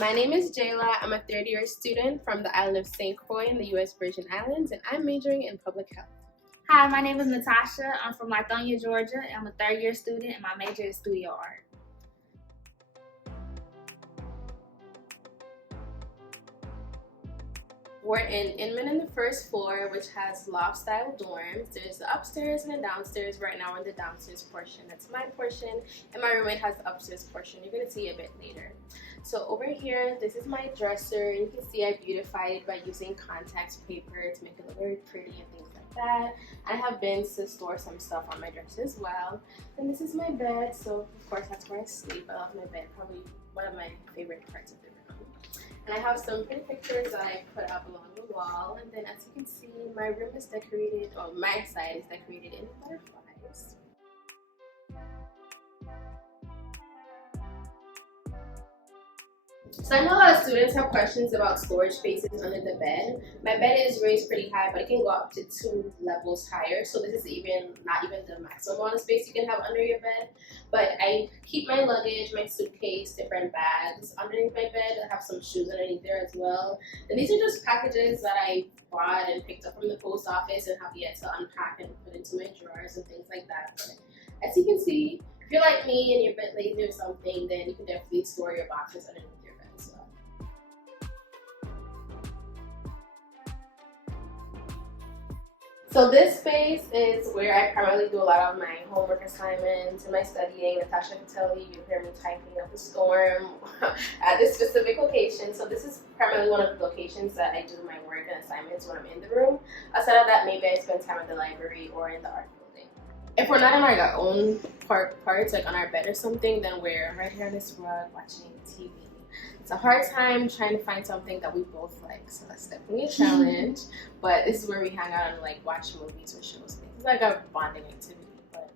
My name is Jayla. I'm a third-year student from the island of St. Croix in the U.S. Virgin Islands, and I'm majoring in public health. Hi, my name is Natasha. I'm from Lithonia, Georgia. I'm a third-year student, and my major is studio art. We're in Inman in the first floor, which has loft-style dorms. There's the upstairs and the downstairs. Right now we're in the downstairs portion. That's my portion, and my roommate has the upstairs portion. You're gonna see a bit later. So over here, this is my dresser. You can see I beautified it by using contact paper to make it look very pretty and things like that. I have bins to store some stuff on my dresser as well. And this is my bed, so of course that's where I sleep. I love my bed, probably one of my favorite parts of the room. And I have some pretty pictures that I put up along the wall. And then as you can see, my room is decorated, or my side is decorated in butterflies. So I know a lot of students have questions about storage spaces under the bed. My bed is raised pretty high, but it can go up to 2 levels higher. So this is not even the maximum amount of space you can have under your bed. But I keep my luggage, my suitcase, different bags underneath my bed. I have some shoes underneath there as well. And these are just packages that I bought and picked up from the post office and have yet to unpack and put into my drawers and things like that. But as you can see, if you're like me and you're a bit lazy or something, then you can definitely store your boxes underneath your bed as well. So this space is where I primarily do a lot of my homework assignments and my studying. Natasha can tell you hear me typing up a storm at this specific location. So this is primarily one of the locations that I do my work and assignments when I'm in the room. Outside of that, maybe I spend time at the library or in the art building. If we're not in our own parts, like on our bed or something, then we're right here on this rug watching TV. It's a hard time trying to find something that we both like, so that's definitely a challenge. But this is where we hang out and like watch movies or shows. It's like a bonding activity, but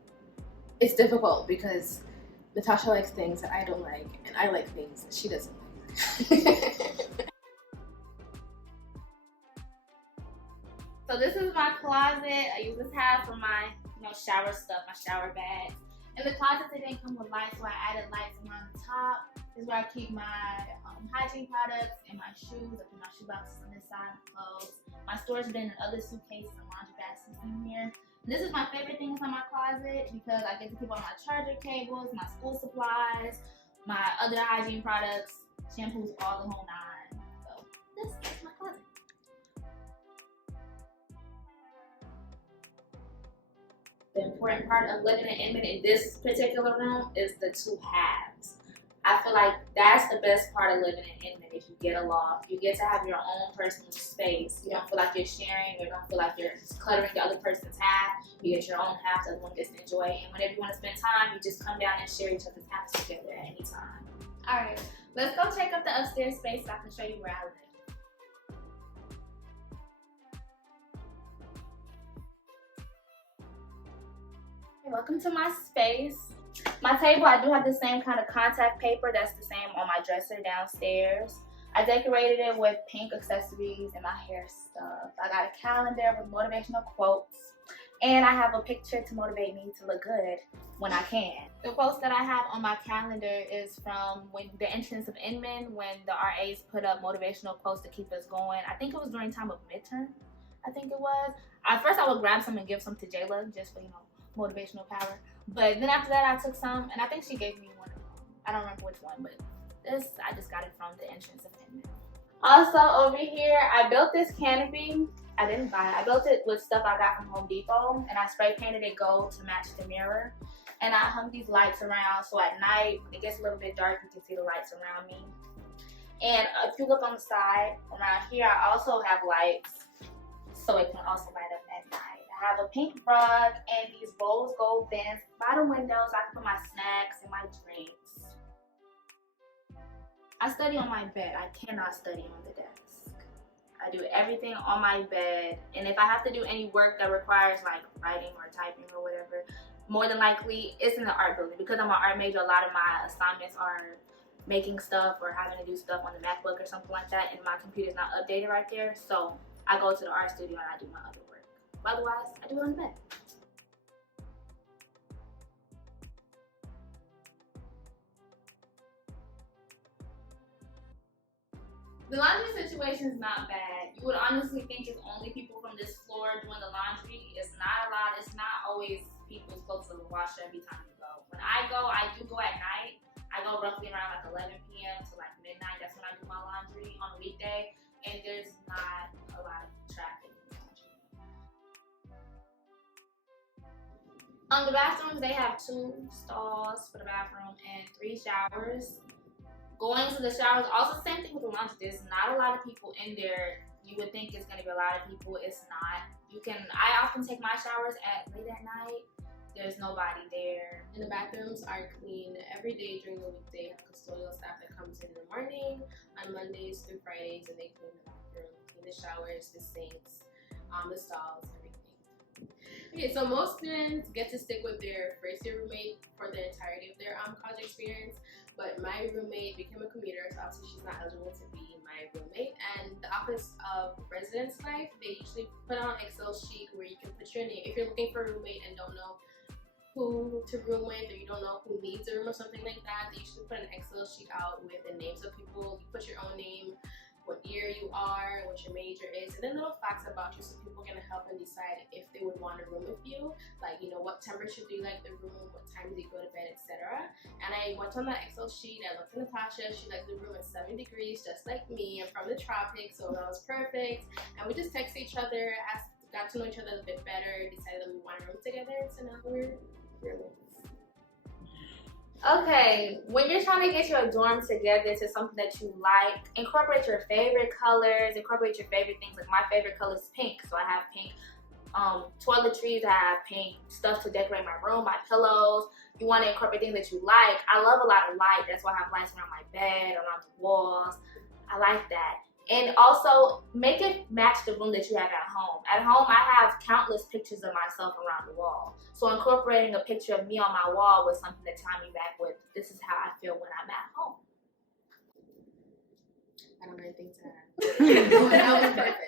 it's difficult because Natasha likes things that I don't like, and I like things that she doesn't like. So this is my closet. I use this hat for my shower stuff, my shower bags. In the closet, it didn't come with lights, so I added lights around the top. This is where I keep my hygiene products and my shoes. I put my shoe boxes on this side, clothes. My storage bin and other suitcases and laundry baskets in here. And this is my favorite thing inside my closet because I get to keep all my charger cables, my school supplies, my other hygiene products, shampoos, all the whole nine. So this is my closet. The important part of living in Inman in this particular room is the 2 halves. I feel like that's the best part of living in Inman. If you get a loft, you get to have your own personal space. You don't feel like you're sharing, you don't feel like you're cluttering the other person's half. You get your own half, the other one gets to enjoy. And whenever you want to spend time, you just come down and share each other's halves together at any time. All right, let's go check out the upstairs space so I can show you where I live. Welcome to my space. My table, I do have the same kind of contact paper that's the same on my dresser downstairs. I decorated it with pink accessories and my hair stuff. I got a calendar with motivational quotes, and I have a picture to motivate me to look good when I can. The quotes that I have on my calendar is from when the entrance of Inman, when the RAs put up motivational quotes to keep us going. I think it was during time of midterm. I think it was. At first, I would grab some and give some to Jayla just for motivational power. But then after that, I took some, and I think she gave me one of them. I don't remember which one, but this, I just got it from the entrance of Inman. Also, over here, I built this canopy. I didn't buy it. I built it with stuff I got from Home Depot, and I spray painted it gold to match the mirror. And I hung these lights around, so at night, when it gets a little bit dark, you can see the lights around me. And if you look on the side, around here, I also have lights, so it can also light up at night. I have a pink rug and these rose gold bins by the windows. I can put my snacks and my drinks. I study on my bed. I cannot study on the desk. I do everything on my bed. And if I have to do any work that requires like writing or typing or whatever, more than likely it's in the art building. Because I'm an art major, a lot of my assignments are making stuff or having to do stuff on the MacBook or something like that, and my computer's not updated right there. So I go to the art studio and I do my other work. Otherwise, I do it on the bed. The laundry situation is not bad. You would honestly think it's only people from this floor doing the laundry. It's not a lot. It's not always people's clothes to wash every time you go. When I go, I do go at night. I go roughly around like 11 p.m. to like midnight. That's when I do my laundry on a weekday. And there's not a lot of traffic. The bathrooms, they have 2 stalls for the bathroom and 3 showers. Going to the showers, also same thing with the laundry. There's not a lot of people in there. You would think it's gonna be a lot of people. It's not. I often take my showers late at night. There's nobody there. And the bathrooms are clean every day during the weekday. Have custodial staff that comes in the morning, on Mondays through Fridays, and they clean the bathroom, clean the showers, the sinks, the stalls, everything. Okay, so most students get to stick with their first year roommate for the entirety of their college experience, but my roommate became a commuter, so obviously she's not eligible to be my roommate. And the Office of Residence Life, they usually put on an Excel sheet where you can put your name. If you're looking for a roommate and don't know who to room with, or you don't know who needs a room or something like that, they usually put an Excel sheet out with the names of people. You put your own name, what year you are, what your major is, and then little facts about you so people can help and decide if they would want to room with you. Like, you know, what temperature do you like the room, what time do you go to bed, etc. And I went on that Excel sheet, I looked at Natasha, she liked the room at 7 degrees, just like me. I'm from the tropics, so that was perfect. And we just texted each other, got to know each other a bit better, decided that we want to room together, so now we're roommates. Okay, when you're trying to get your dorm together to something that you like, incorporate your favorite colors, incorporate your favorite things. Like my favorite color is pink, so I have pink toiletries, I have pink stuff to decorate my room, my pillows. You want to incorporate things that you like. I love a lot of light, that's why I have lights around my bed, around the walls. I like that. And also, make it match the room that you have at home. At home, I have countless pictures of myself around the wall. So incorporating a picture of me on my wall was something that tied me back with, this is how I feel when I'm at home. I don't have anything to add. That was perfect.